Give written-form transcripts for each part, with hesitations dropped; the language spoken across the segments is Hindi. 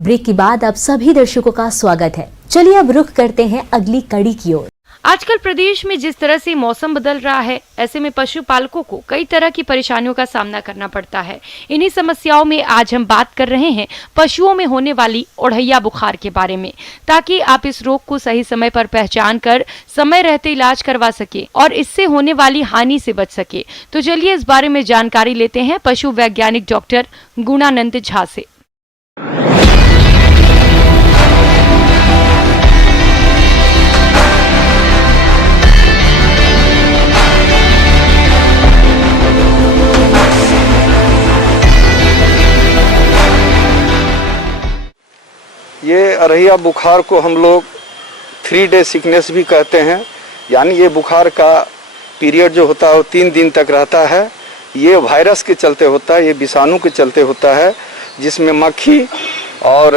ब्रेक के बाद आप सभी दर्शकों का स्वागत है। चलिए अब रुख करते हैं अगली कड़ी की ओर। आजकल प्रदेश में जिस तरह से मौसम बदल रहा है, ऐसे में पशुपालकों को कई तरह की परेशानियों का सामना करना पड़ता है। इन्हीं समस्याओं में आज हम बात कर रहे हैं पशुओं में होने वाली ओढ़ैया बुखार के बारे में, ताकि आप इस रोग को सही समय पर पहचान कर समय रहते इलाज करवा सके और इससे होने वाली हानि से बच सके। तो चलिए इस बारे में जानकारी लेते हैं पशु वैज्ञानिक डॉक्टर गुणानंद झा से। ये अरहिया बुखार को हम लोग 3 डे सिकनेस भी कहते हैं, यानी ये बुखार का पीरियड जो होता है वो 3 दिन तक रहता है। ये वायरस के चलते होता है, ये विषाणु के चलते होता है, जिसमें मक्खी और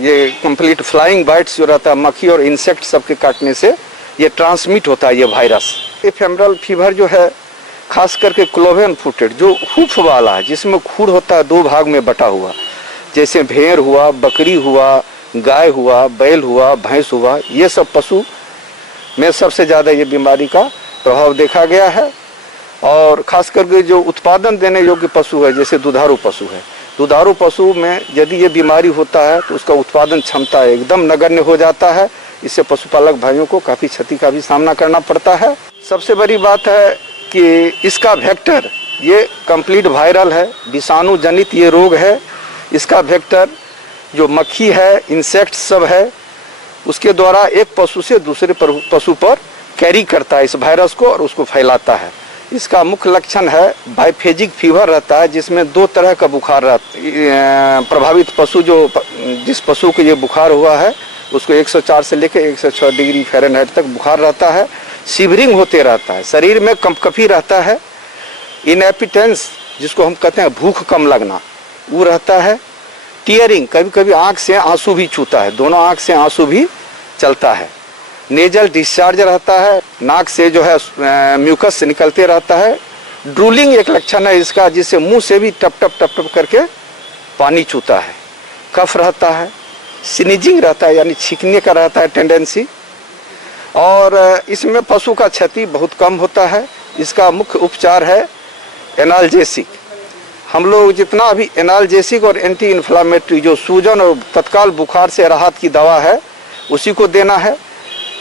ये कंप्लीट फ्लाइंग बाइट्स जो रहता है, मक्खी और इंसेक्ट सबके काटने से ये ट्रांसमिट होता है ये वायरस। एफेमरल फीवर जो है खास करके क्लोवेन फुटेड जो हुफ वाला है, जिसमें खूर होता है 2 भाग में बटा हुआ, जैसे भेड़ हुआ, बकरी हुआ, गाय हुआ, बैल हुआ, भैंस हुआ, ये सब पशु में सबसे ज़्यादा ये बीमारी का प्रभाव देखा गया है। और खास करके जो उत्पादन देने योग्य पशु है, जैसे दुधारू पशु है, दुधारू पशु में यदि ये बीमारी होता है तो उसका उत्पादन क्षमता एकदम नगण्य हो जाता है। इससे पशुपालक भाइयों को काफ़ी क्षति का भी सामना करना पड़ता है। सबसे बड़ी बात है कि इसका वेक्टर ये कंप्लीट वायरल है, विषाणु जनित ये रोग है। इसका वेक्टर जो मक्खी है, इंसेक्ट सब है, उसके द्वारा एक पशु से दूसरे पशु पर कैरी करता है इस वायरस को और उसको फैलाता है। इसका मुख्य लक्षण है बाइफेजिक फीवर रहता है, जिसमें 2 तरह का बुखार रहता। प्रभावित पशु जिस पशु को ये बुखार हुआ है उसको 104 से लेकर 106 डिग्री फ़ारेनहाइट तक बुखार रहता है। शिवरिंग होते रहता है, शरीर में कंपकपी रहता है। इनएपिटेंस जिसको हम कहते हैं भूख कम लगना वो रहता है। टीयरिंग, कभी कभी आँख से आंसू भी छूता है, दोनों आँख से आंसू भी चलता है। नेजल डिस्चार्ज रहता है, नाक से जो है म्यूकस निकलते रहता है। ड्रूलिंग एक लक्षण है इसका, जिससे मुंह से भी टप टप टप टप करके पानी छूता है। कफ रहता है, स्नीजिंग रहता है, यानी छींकने का रहता है टेंडेंसी। और इसमें पशु का क्षति बहुत कम होता है। इसका मुख्य उपचार है एनाल्जेसिक। हम लोग जितना भी एनाल्जेसिक और एंटी इन्फ्लामेटरी जो सूजन और तत्काल बुखार से राहत की दवा है उसी को देना है।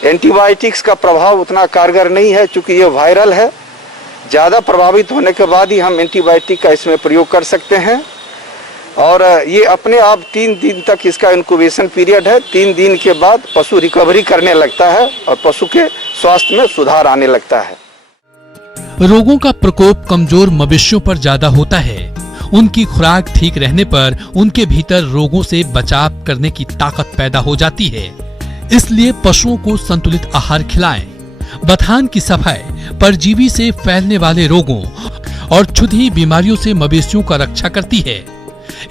एंटीबायोटिक्स का प्रभाव उतना कारगर नहीं है, चूँकि ये वायरल है। ज़्यादा प्रभावित होने के बाद ही हम एंटीबायोटिक का इसमें प्रयोग कर सकते हैं। और ये अपने आप 3 दिन तक इसका इंक्यूबेशन पीरियड है। 3 दिन के बाद पशु रिकवरी करने लगता है और पशु के स्वास्थ्य में सुधार आने लगता है। रोगों का प्रकोप कमजोर मवेशियों पर ज्यादा होता है। उनकी खुराक ठीक रहने पर उनके भीतर रोगों से बचाव करने की ताकत पैदा हो जाती है। इसलिए पशुओं को संतुलित आहार खिलाएं। बथान की सफाई परजीवी से फैलने वाले रोगों और छुधी बीमारियों से मवेशियों का रक्षा करती है।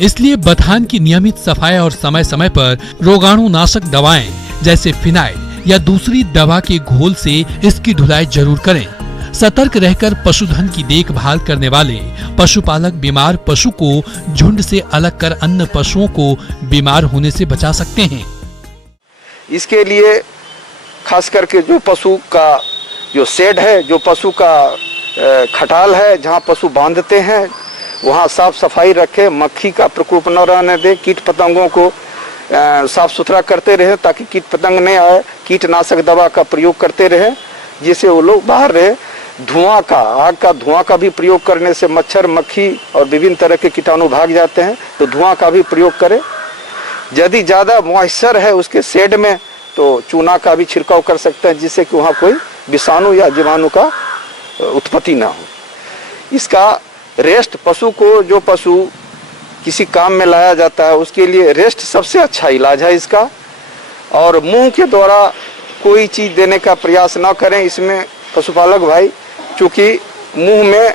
इसलिए बथान की नियमित सफाई और समय समय पर रोगाणुनाशक दवाएं जैसे फिनाइल या दूसरी दवा के घोल से इसकी धुलाई जरूर करें। सतर्क रहकर पशुधन की देखभाल करने वाले पशुपालक बीमार पशु को झुंड से अलग कर अन्य पशुओं को बीमार होने से बचा सकते हैं। इसके लिए खास करके जो पशु का जो शेड है, जो पशु का खटाल है, जहाँ पशु बांधते हैं वहाँ साफ सफाई रखें, मक्खी का प्रकोप न रहने दें, कीट पतंगों को साफ सुथरा करते रहें ताकि कीट पतंग नहीं आए। कीटनाशक दवा का प्रयोग करते रहें जिससे वो लोग बाहर रहे। धुआं का, आग का धुआं का भी प्रयोग करने से मच्छर, मक्खी और विभिन्न तरह के कीटाणु भाग जाते हैं, तो धुआं का भी प्रयोग करें। यदि ज़्यादा मॉइस्चर है उसके शेड में तो चूना का भी छिड़काव कर सकते हैं, जिससे कि वहाँ कोई विषाणु या जीवाणु का उत्पत्ति ना हो। इसका रेस्ट, पशु को जो पशु किसी काम में लाया जाता है उसके लिए रेस्ट सबसे अच्छा इलाज है इसका। और मुंह के द्वारा कोई चीज़ देने का प्रयास ना करें इसमें पशुपालक भाई, चूँकि मुंह में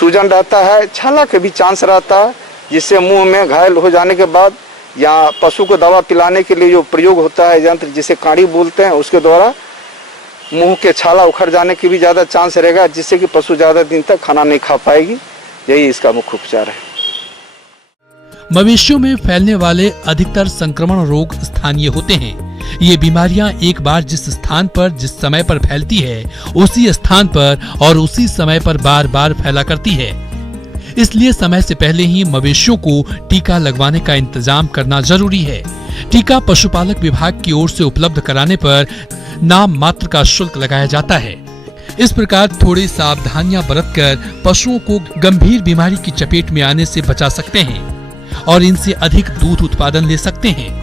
सूजन रहता है, छाला के भी चांस रहता है, जिससे मुंह में घायल हो जाने के बाद या पशु को दवा पिलाने के लिए जो प्रयोग होता है यंत्र जिसे काड़ी बोलते हैं, उसके द्वारा मुंह के छाला उखड़ जाने की भी ज़्यादा चांस रहेगा, जिससे कि पशु ज़्यादा दिन तक खाना नहीं खा पाएगी। यही इसका मुख्य उपचार है। मवेशियों में फैलने वाले अधिकतर संक्रमण रोग स्थानीय होते हैं। ये बीमारियां एक बार जिस स्थान पर जिस समय पर फैलती है, उसी स्थान पर और उसी समय पर बार बार फैला करती है। इसलिए समय से पहले ही मवेशियों को टीका लगवाने का इंतजाम करना जरूरी है। टीका पशुपालक विभाग की ओर से उपलब्ध कराने पर नाम मात्र का शुल्क लगाया जाता है। इस प्रकार थोड़ी सावधानियां बरतकर पशुओं को गंभीर बीमारी की चपेट में आने से बचा सकते हैं और इनसे अधिक दूध उत्पादन ले सकते हैं।